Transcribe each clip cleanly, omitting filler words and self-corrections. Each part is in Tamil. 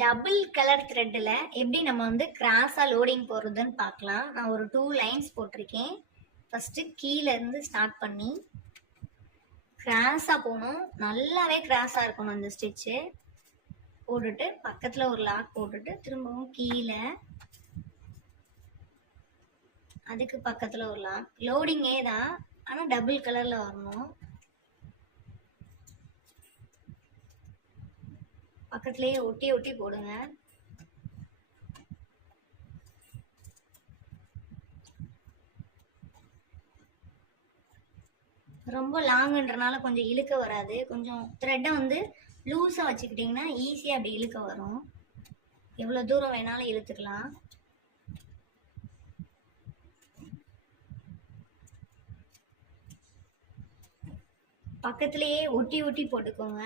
டபுள் கலர் த்ரெட்ல எப்படி நம்ம வந்து கிராஸா லோடிங் போடுறதுன்னு பார்க்கலாம். நான் ஒரு 2 லைன்ஸ் போட்டிருக்கேன். ஃபர்ஸ்ட் கீழ இருந்து ஸ்டார்ட் பண்ணி கிராஸா போகணும். நல்லாவே கிராஸா இருக்கணும் இந்த ஸ்டிச்சு. போட்டுட்டு பக்கத்துல ஒரு லாக் போட்டுட்டு திரும்பவும் கீழே அதுக்கு பக்கத்துல ஒரு லாக். லோடிங்கே தான், ஆனா டபுள் கலர்ல வரணும். பக்கத்துலயே ஒட்டி ஒட்டி போடுங்க. ரொம்ப லாங்குன்றனால கொஞ்சம் இழுக்க வராது. கொஞ்சம் த்ரெட்டை வந்து லூஸா வச்சுக்கிட்டீங்கன்னா ஈஸியா அப்படி இழுக்க வரும். எவ்வளவு தூரம் வேணாலும் இழுத்துக்கலாம். பக்கத்திலேயே ஒட்டி ஒட்டி போட்டுக்கோங்க.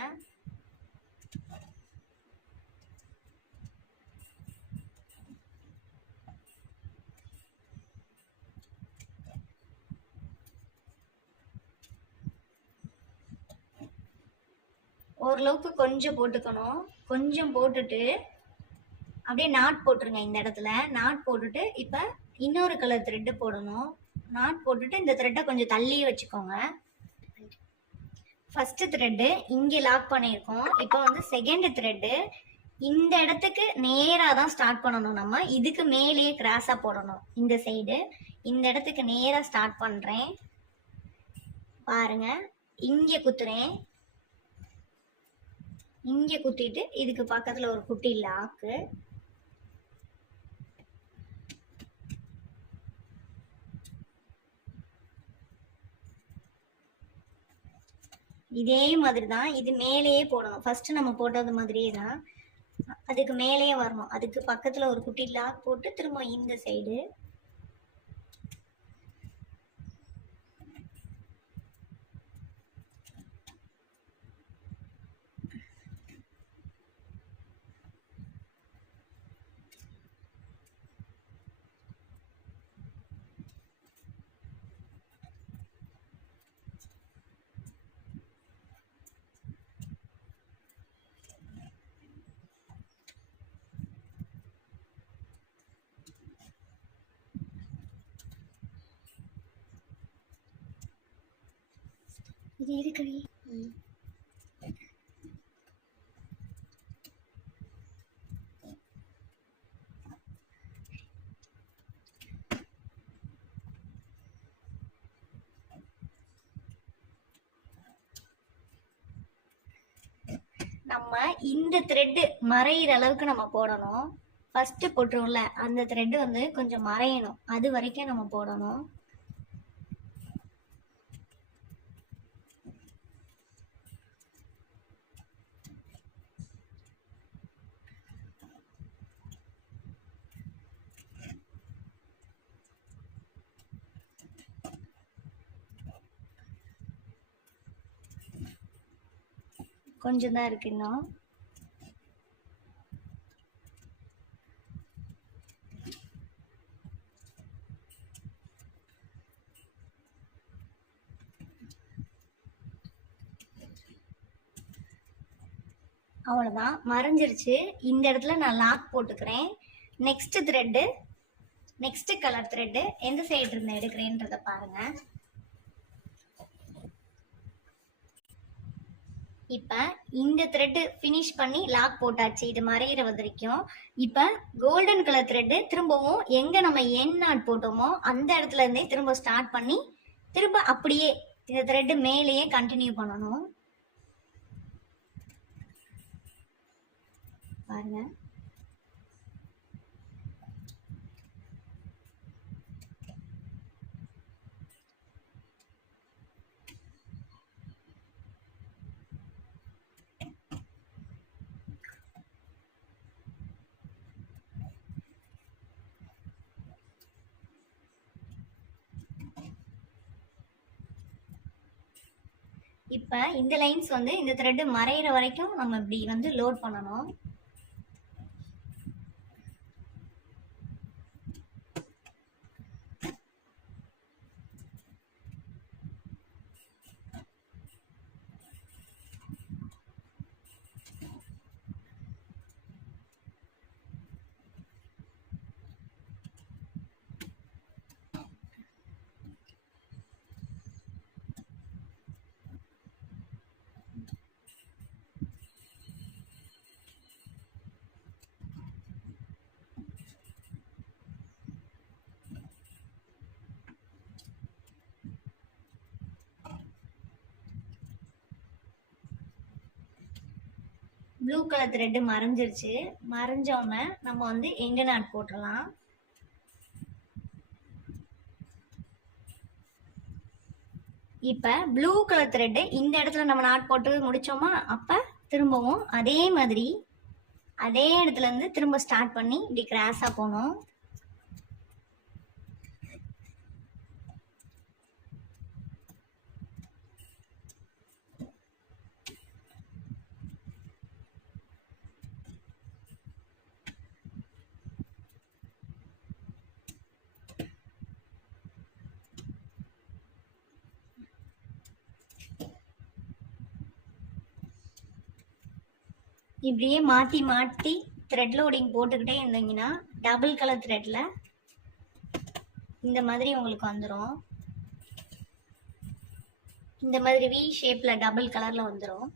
ஓரளவுக்கு கொஞ்சம் போட்டுக்கணும். கொஞ்சம் போட்டுட்டு அப்படியே நாட் போட்டுருங்க. இந்த இடத்துல நாட் போட்டுட்டு இப்ப இன்னொரு கலர் த்ரெட் போடணும். நாட் போட்டுட்டு இந்த த்ரெட்டை கொஞ்சம் தள்ளியே வச்சுக்கோங்க. ஃபர்ஸ்ட் த்ரெட்டு இங்கே லாக் பண்ணியிருக்கோம். இப்போ வந்து செகண்ட் த்ரெட்டு இந்த இடத்துக்கு நேராக தான் ஸ்டார்ட் பண்ணணும். நம்ம இதுக்கு மேலேயே கிராஸாக போடணும். இந்த சைடு இந்த இடத்துக்கு நேராக ஸ்டார்ட் பண்ணுறேன். பாருங்க, இங்கே குத்துறேன். இங்கே குத்திட்டு இதுக்கு பக்கத்தில் ஒரு குட்டி லாக்கு. இதே மாதிரி தான் இது மேலேயே போடணும். ஃபர்ஸ்ட் நம்ம போட்டது மாதிரியே தான் அதுக்கு மேலேயே வரணும். அதுக்கு பக்கத்துல ஒரு குட்டி லாக் போட்டு திரும்ப இந்த சைடு இது இருக்கடி. நம்ம இந்த த்ரெட் மறையிற அளவுக்கு நம்ம போடணும். ஃபர்ஸ்ட் போட்டுருவோம்ல அந்த த்ரெட் வந்து கொஞ்சம் மறையணும். அது வரைக்கும் நம்ம போடணும். கொஞ்சம் தான் இருக்கு இன்னும். அவ்வளோதான், மறைஞ்சிருச்சு. இந்த இடத்துல நான் லாக் போட்டுக்கிறேன். Next thread, next colour thread எந்த சைடு இருந்து எடுக்கிறேன்றத பாருங்க. இப்போ இந்த த்ரெட்டு ஃபினிஷ் பண்ணி லாக் போட்டாச்சு. இது மறையிற வரைக்கும். இப்போ கோல்டன் கலர் த்ரெட்டு திரும்பவும் எங்கே நம்ம என் நாட் போட்டோமோ அந்த இடத்துல இருந்தே திரும்ப ஸ்டார்ட் பண்ணி திரும்ப அப்படியே இந்த த்ரெட்டு மேலேயே கண்டினியூ பண்ணணும். பாருங்க, இப்போ இந்த லைன்ஸ் வந்து இந்த த்ரெட் மறையிற வரைக்கும் நம்ம இப்படி வந்து லோட் பண்ணணும். ப்ளூ கலர் த்ரெட் மறைஞ்சிருச்சு. மறைஞ்சோடனே நம்ம வந்து எண்டு நாட் போட்டுடலாம். இப்ப ப்ளூ கலர் த்ரெட் இந்த இடத்துல நம்ம நாட் போட்டு முடிச்சோமா, அப்ப திரும்பவும் அதே மாதிரி அதே இடத்துல இருந்து திரும்ப ஸ்டார்ட் பண்ணி இப்படி கிராஸா போகணும். இப்படியே மாற்றி மாற்றி த்ரெட் லோடிங் போட்டுக்கிட்டே இருந்தீங்கன்னா டபுள் கலர் த்ரெட்ல இந்த மாதிரி உங்களுக்கு வந்துடும். இந்த மாதிரி வி ஷேப்ல டபுள் கலர்ல வந்துடும்.